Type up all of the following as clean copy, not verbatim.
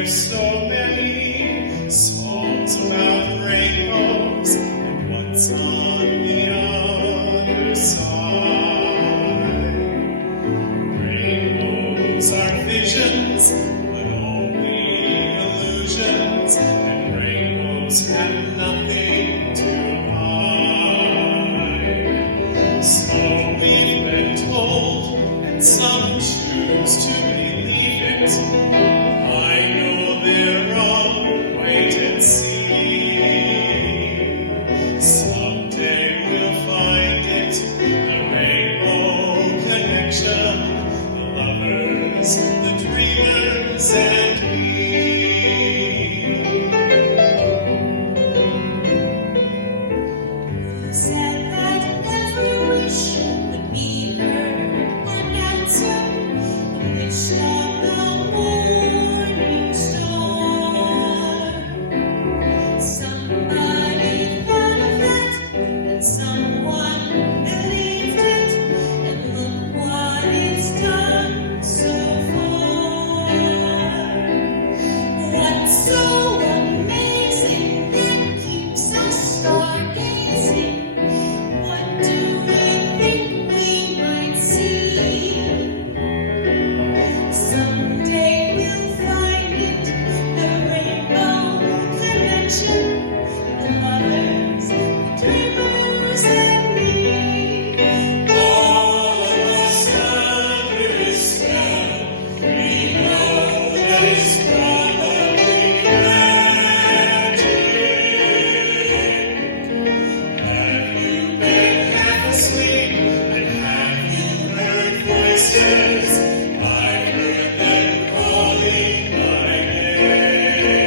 there's so many songs about rainbows and what's on the other side. Rainbows are visions, but only illusions, and rainbows have nothing to hide. So we've been told, and some choose to believe it. I know they're wrong, wait and see. Someday we'll find it, the rainbow connection, the lovers, the dreamers, and me. Who said that every wish would be heard and answered? The wish of the morning star. Somebody thought of that, and someone believed it, and look what it's done so far. What's so amazing that keeps us stargazing? What do we think we might see? Someday we'll find it, the rainbow connection, the lovers, the dreamers, and me. All of us understand, we know that it's probably magic. Have you been half asleep, and have you heard voices? I've heard them calling my name.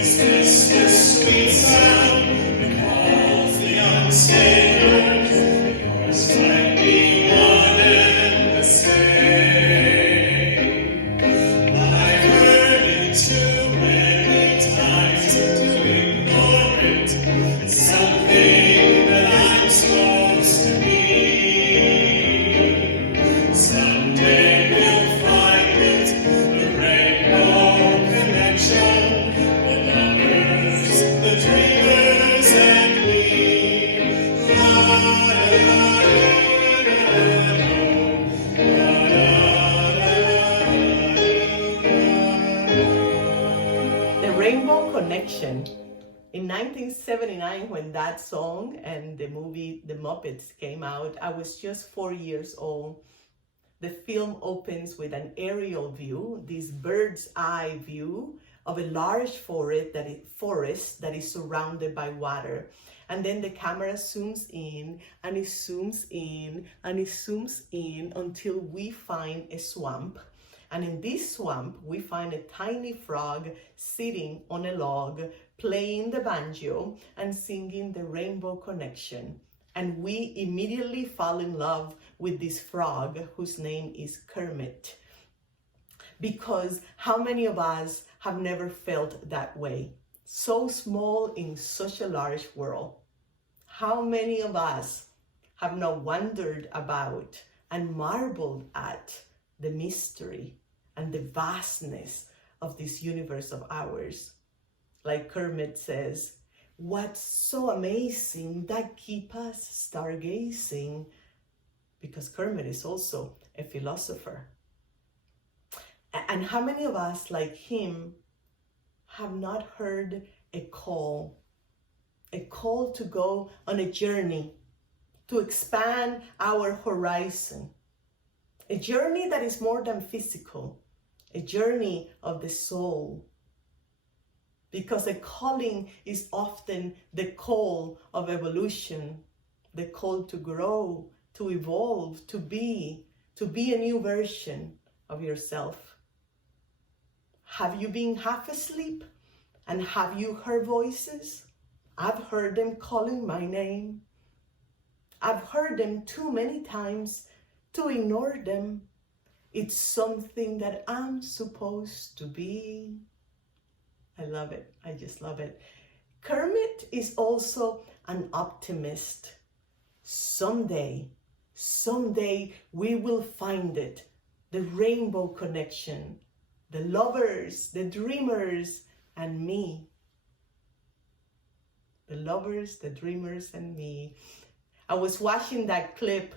Is this the sweet sound that calls the unsaved? Or standing one and the same? I've heard it too many times to ignore it. It's something that I'm supposed to be. Someday we'll find it, the rainbow connection, the lovers, the dreamers, and me. La la la la The Rainbow Connection. In 1979, when that song and the movie The Muppets came out, I was just 4 years old. The film opens with an aerial view, this bird's eye view of a large forest that is surrounded by water. And then the camera zooms in, and it zooms in, and it zooms in until we find a swamp. And in this swamp, we find a tiny frog sitting on a log, playing the banjo and singing the Rainbow Connection. And we immediately fall in love with this frog whose name is Kermit. Because how many of us have never felt that way? So small in such a large world. How many of us have not wondered about and marveled at the mystery and the vastness of this universe of ours? Like Kermit says, what's so amazing that keep us stargazing? Because Kermit is also a philosopher. And how many of us, like him, have not heard a call to go on a journey, to expand our horizon, a journey that is more than physical, a journey of the soul? Because a calling is often the call of evolution, the call to grow, to evolve, to be a new version of yourself. Have you been half asleep? And have you heard voices? I've heard them calling my name. I've heard them too many times to ignore them. It's something that I'm supposed to be. I love it. I just love it. Kermit is also an optimist. Someday we will find it, the rainbow connection, the lovers, the dreamers, and me. The lovers, the dreamers, and me. I was watching that clip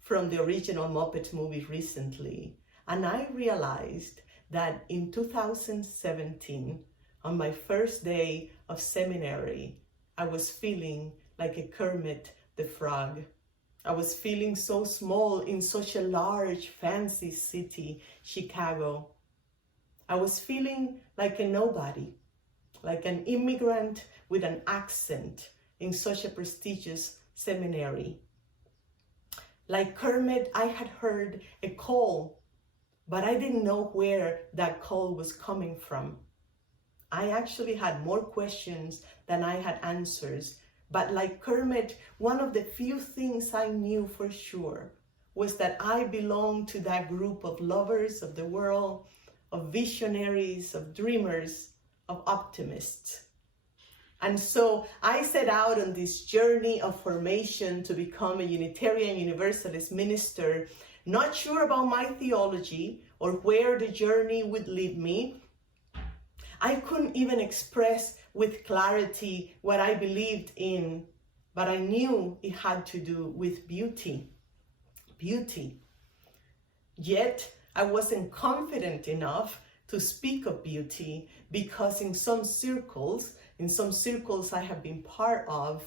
from the original Muppets movie recently, and I realized that in 2017, on my first day of seminary, I was feeling like a Kermit the Frog. I was feeling so small in such a large, fancy city, Chicago. I was feeling like a nobody, like an immigrant with an accent in such a prestigious seminary. Like Kermit, I had heard a call, but I didn't know where that call was coming from. I actually had more questions than I had answers. But like Kermit, one of the few things I knew for sure was that I belonged to that group of lovers of the world, of visionaries, of dreamers, of optimists. And so I set out on this journey of formation to become a Unitarian Universalist minister, not sure about my theology or where the journey would lead me. I couldn't even express with clarity what I believed in, but I knew it had to do with beauty. Beauty. Yet I wasn't confident enough to speak of beauty because in some circles I have been part of,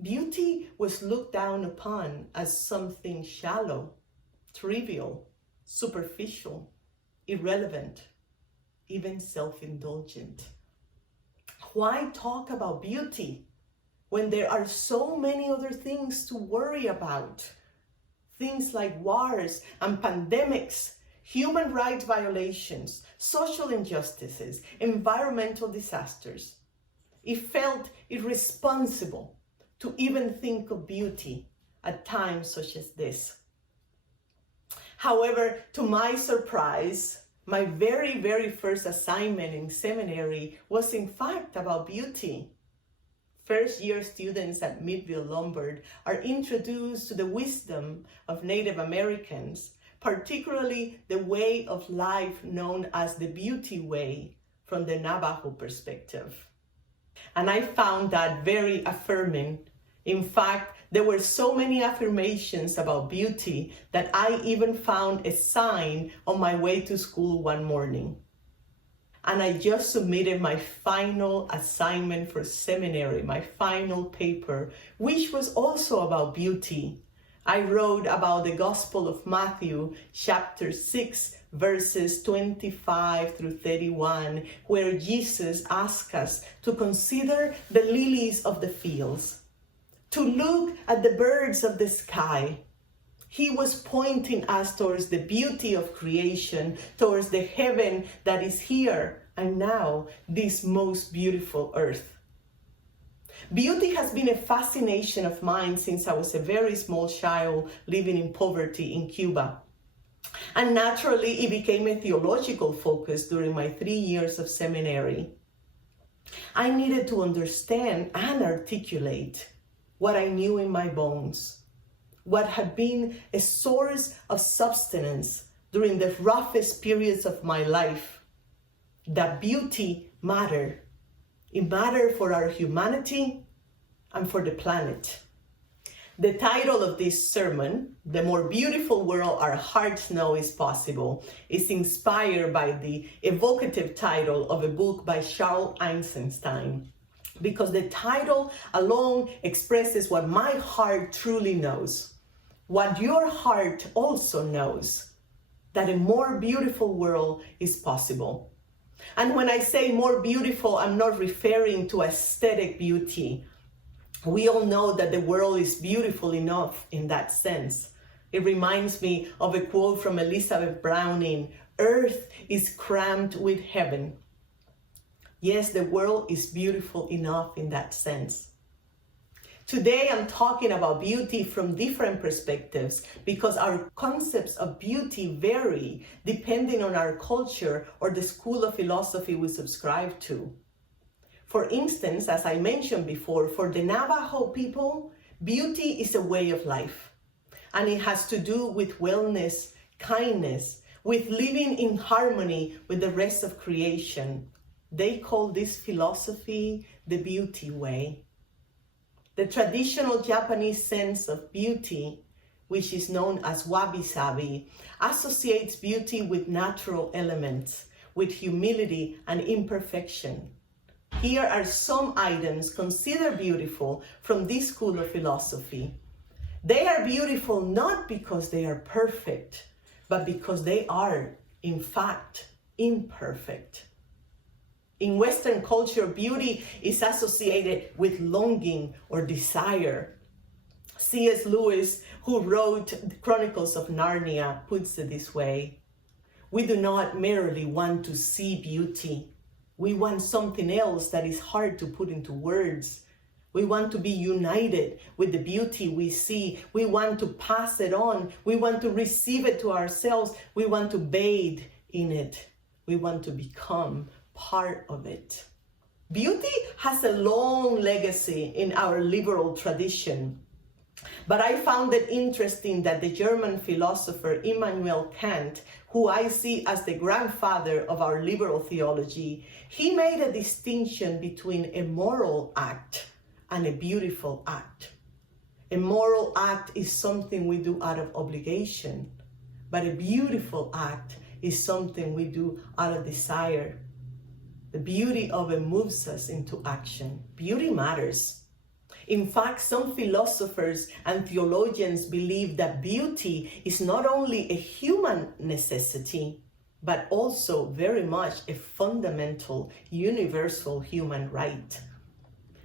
beauty was looked down upon as something shallow, trivial, superficial, irrelevant, even self-indulgent. Why talk about beauty when there are so many other things to worry about? Things like wars and pandemics, human rights violations, social injustices, environmental disasters. It felt irresponsible to even think of beauty at times such as this. However, to my surprise, my very, very first assignment in seminary was in fact about beauty. First-year students at Midville Lombard are introduced to the wisdom of Native Americans, particularly the way of life known as the beauty way from the Navajo perspective. And I found that very affirming. In fact, there were so many affirmations about beauty that I even found a sign on my way to school one morning. And I just submitted my final assignment for seminary, my final paper, which was also about beauty. I wrote about the Gospel of Matthew, chapter 6, verses 25 through 31, where Jesus asks us to consider the lilies of the fields, to look at the birds of the sky. He was pointing us towards the beauty of creation, towards the heaven that is here and now, this most beautiful earth. Beauty has been a fascination of mine since I was a very small child living in poverty in Cuba. And naturally, it became a theological focus during my 3 years of seminary. I needed to understand and articulate what I knew in my bones, what had been a source of sustenance during the roughest periods of my life, that beauty mattered. It mattered for our humanity and for the planet. The title of this sermon, The More Beautiful World Our Hearts Know Is Possible, is inspired by the evocative title of a book by Charles Eisenstein, because the title alone expresses what my heart truly knows, what your heart also knows, that a more beautiful world is possible. And when I say more beautiful, I'm not referring to aesthetic beauty. We all know that the world is beautiful enough in that sense. It reminds me of a quote from Elizabeth Browning, "Earth is crammed with heaven." Yes, the world is beautiful enough in that sense. Today, I'm talking about beauty from different perspectives because our concepts of beauty vary depending on our culture or the school of philosophy we subscribe to. For instance, as I mentioned before, for the Navajo people, beauty is a way of life, and it has to do with wellness, kindness, with living in harmony with the rest of creation. They call this philosophy the beauty way. The traditional Japanese sense of beauty, which is known as wabi-sabi, associates beauty with natural elements, with humility and imperfection. Here are some items considered beautiful from this school of philosophy. They are beautiful not because they are perfect, but because they are, in fact, imperfect. In Western culture, beauty is associated with longing or desire. C.S. Lewis, who wrote the Chronicles of Narnia, puts it this way: we do not merely want to see beauty. We want something else that is hard to put into words. We want to be united with the beauty we see. We want to pass it on. We want to receive it to ourselves. We want to bathe in it. We want to become part of it. Beauty has a long legacy in our liberal tradition. But I found it interesting that the German philosopher Immanuel Kant, who I see as the grandfather of our liberal theology, he made a distinction between a moral act and a beautiful act. A moral act is something we do out of obligation, but a beautiful act is something we do out of desire. The beauty of it moves us into action. Beauty matters. In fact, some philosophers and theologians believe that beauty is not only a human necessity, but also very much a fundamental, universal human right.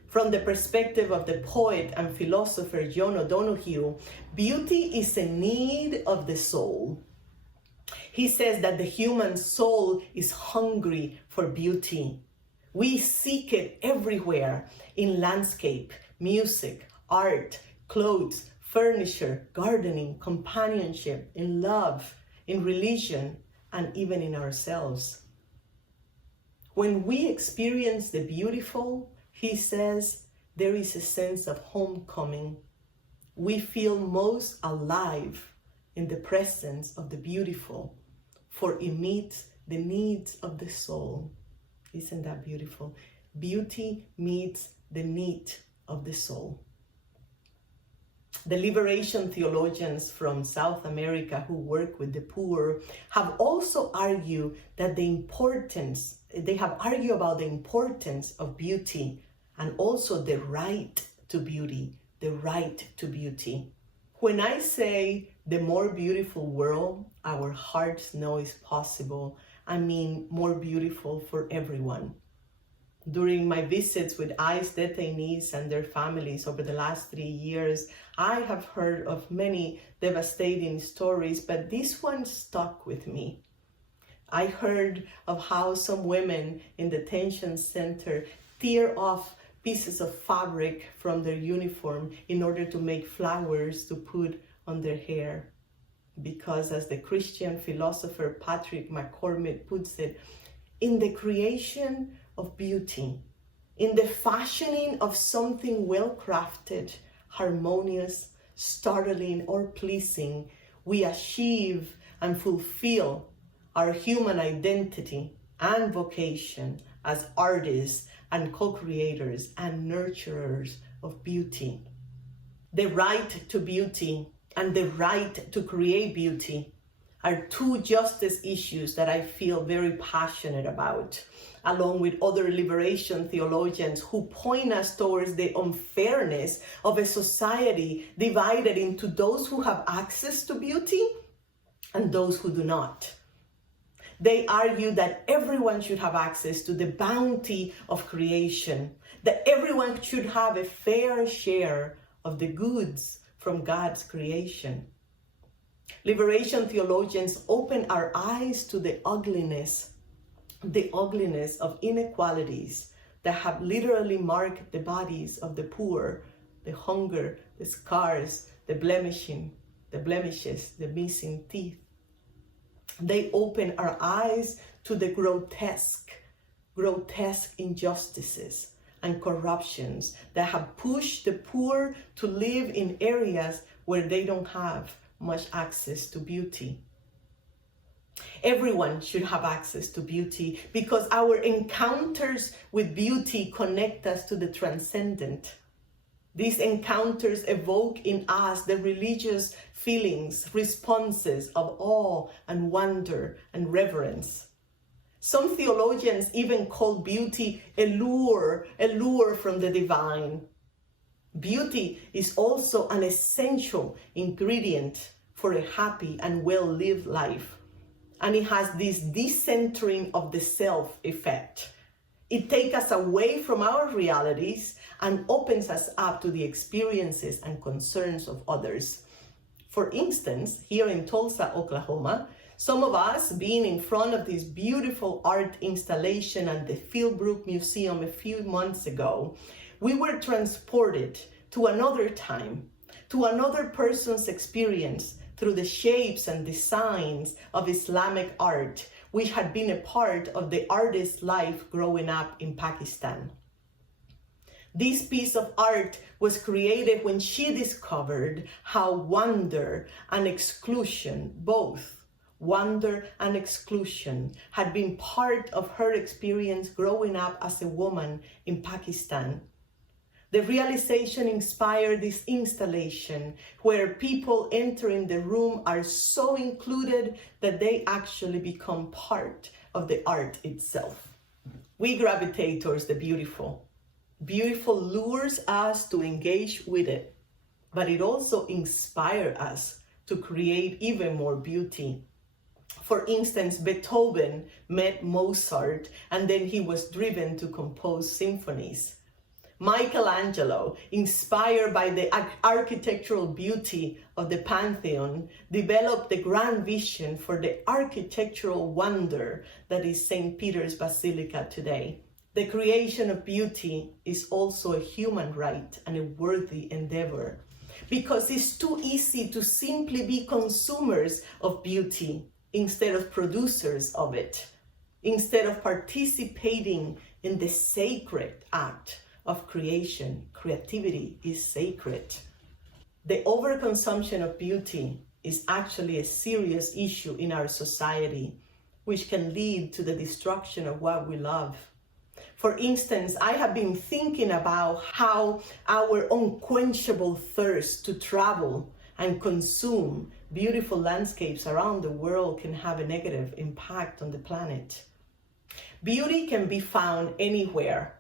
From the perspective of the poet and philosopher John O'Donohue, beauty is a need of the soul. He says that the human soul is hungry for beauty. We seek it everywhere, in landscape, music, art, clothes, furniture, gardening, companionship, in love, in religion, and even in ourselves. When we experience the beautiful, he says, there is a sense of homecoming. We feel most alive in the presence of the beautiful, for it meets the needs of the soul. Isn't that beautiful? Beauty meets the need of the soul. The liberation theologians from South America who work with the poor have also argued that they have argued about the importance of beauty and also the right to beauty, the right to beauty. When I say the more beautiful world our hearts know is possible, I mean more beautiful for everyone. During my visits with ICE detainees and their families over the last 3 years, I have heard of many devastating stories, but this one stuck with me. I heard of how some women in the detention center tear off pieces of fabric from their uniform in order to make flowers to put on their hair. Because as the Christian philosopher Patrick McCormick puts it, in the creation of beauty, in the fashioning of something well-crafted, harmonious, startling, or pleasing, we achieve and fulfill our human identity and vocation as artists and co-creators and nurturers of beauty. The right to beauty and the right to create beauty are two justice issues that I feel very passionate about, along with other liberation theologians who point us towards the unfairness of a society divided into those who have access to beauty and those who do not. They argue that everyone should have access to the bounty of creation, that everyone should have a fair share of the goods from God's creation. Liberation theologians open our eyes to the ugliness of inequalities that have literally marked the bodies of the poor, the hunger, the scars, the blemishes, the missing teeth. They open our eyes to the grotesque injustices and corruptions that have pushed the poor to live in areas where they don't have much access to beauty. Everyone should have access to beauty because our encounters with beauty connect us to the transcendent. These encounters evoke in us the religious feelings, responses of awe and wonder and reverence. Some theologians even call beauty a lure from the divine. Beauty is also an essential ingredient for a happy and well-lived life. And it has this decentering of the self effect. It takes us away from our realities and opens us up to the experiences and concerns of others. For instance, here in Tulsa, Oklahoma, some of us being in front of this beautiful art installation at the Philbrook Museum a few months ago, we were transported to another time, to another person's experience through the shapes and designs of Islamic art, which had been a part of the artist's life growing up in Pakistan. This piece of art was created when she discovered how wonder and exclusion, both wonder and exclusion, had been part of her experience growing up as a woman in Pakistan. The realization inspired this installation where people entering the room are so included that they actually become part of the art itself. We gravitate towards the beautiful. Beautiful lures us to engage with it, but it also inspires us to create even more beauty. For instance, Beethoven met Mozart and then he was driven to compose symphonies. Michelangelo, inspired by the architectural beauty of the Pantheon, developed the grand vision for the architectural wonder that is St. Peter's Basilica today. The creation of beauty is also a human right and a worthy endeavor, because it's too easy to simply be consumers of beauty instead of producers of it, instead of participating in the sacred act of creation. Creativity is sacred. The overconsumption of beauty is actually a serious issue in our society, which can lead to the destruction of what we love. For instance, I have been thinking about how our unquenchable thirst to travel and consume beautiful landscapes around the world can have a negative impact on the planet. Beauty can be found anywhere.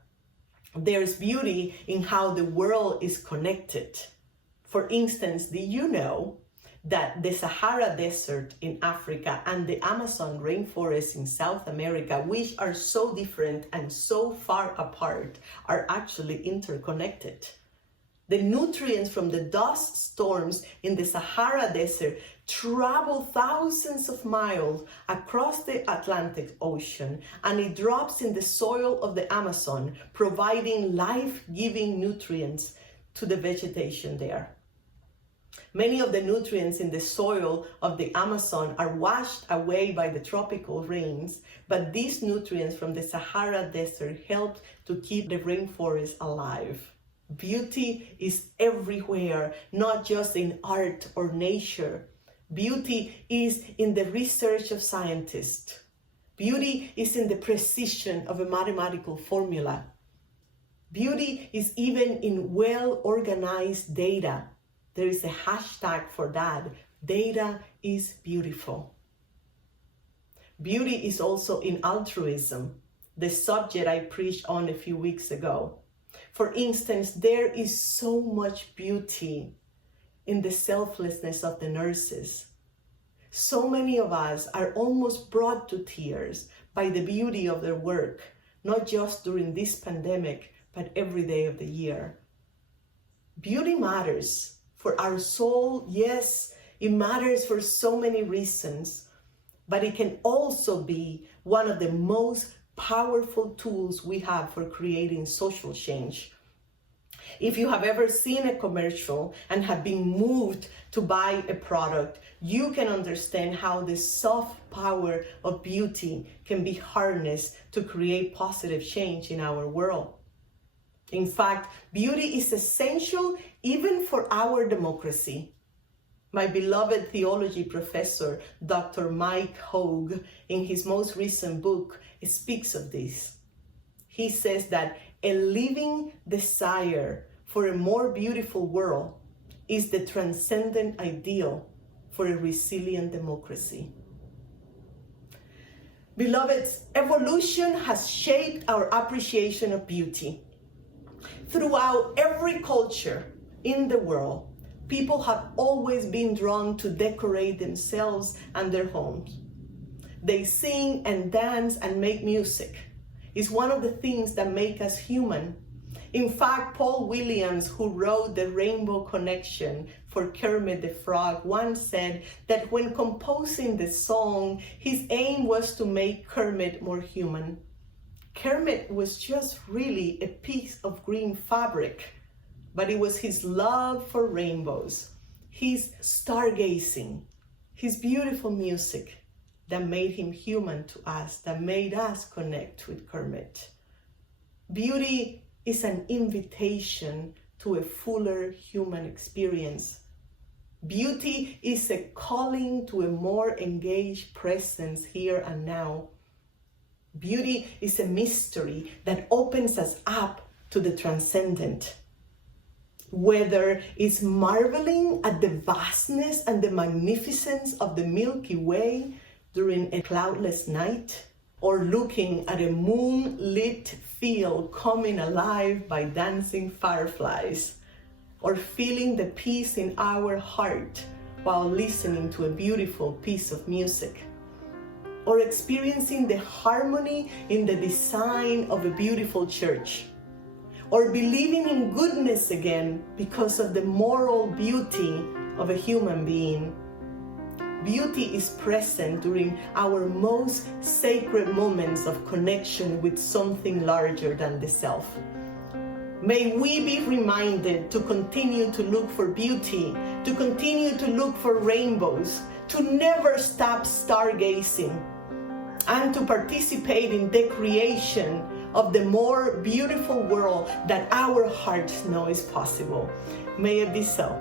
There's beauty in how the world is connected. For instance, did you know that the Sahara Desert in Africa and the Amazon rainforest in South America, which are so different and so far apart, are actually interconnected? The nutrients from the dust storms in the Sahara Desert travel thousands of miles across the Atlantic Ocean, and it drops in the soil of the Amazon, providing life-giving nutrients to the vegetation there. Many of the nutrients in the soil of the Amazon are washed away by the tropical rains, but these nutrients from the Sahara Desert help to keep the rainforest alive. Beauty is everywhere, not just in art or nature. Beauty is in the research of scientists. Beauty is in the precision of a mathematical formula. Beauty is even in well-organized data. There is a hashtag for that. Data is beautiful. Beauty is also in altruism, the subject I preached on a few weeks ago. For instance, there is so much beauty in the selflessness of the nurses. So many of us are almost brought to tears by the beauty of their work, not just during this pandemic, but every day of the year. Beauty matters for our soul. Yes, it matters for so many reasons, but it can also be one of the most powerful tools we have for creating social change. If you have ever seen a commercial and have been moved to buy a product, you can understand how the soft power of beauty can be harnessed to create positive change in our world. In fact, beauty is essential even for our democracy. My beloved theology professor, Dr. Mike Hogue, in his most recent book, speaks of this. He says that a living desire for a more beautiful world is the transcendent ideal for a resilient democracy. Beloveds, evolution has shaped our appreciation of beauty. Throughout every culture in the world, people have always been drawn to decorate themselves and their homes. They sing and dance and make music. It's one of the things that make us human. In fact, Paul Williams, who wrote The Rainbow Connection for Kermit the Frog, once said that when composing the song, his aim was to make Kermit more human. Kermit was just really a piece of green fabric, but it was his love for rainbows, his stargazing, his beautiful music that made him human to us, that made us connect with Kermit. Beauty is an invitation to a fuller human experience. Beauty is a calling to a more engaged presence here and now. Beauty is a mystery that opens us up to the transcendent. Whether it's marveling at the vastness and the magnificence of the Milky Way during a cloudless night, or looking at a moonlit field coming alive by dancing fireflies, or feeling the peace in our heart while listening to a beautiful piece of music, or experiencing the harmony in the design of a beautiful church, or believing in goodness again because of the moral beauty of a human being. Beauty is present during our most sacred moments of connection with something larger than the self. May we be reminded to continue to look for beauty, to continue to look for rainbows, to never stop stargazing, and to participate in the creation of the more beautiful world that our hearts know is possible. May it be so.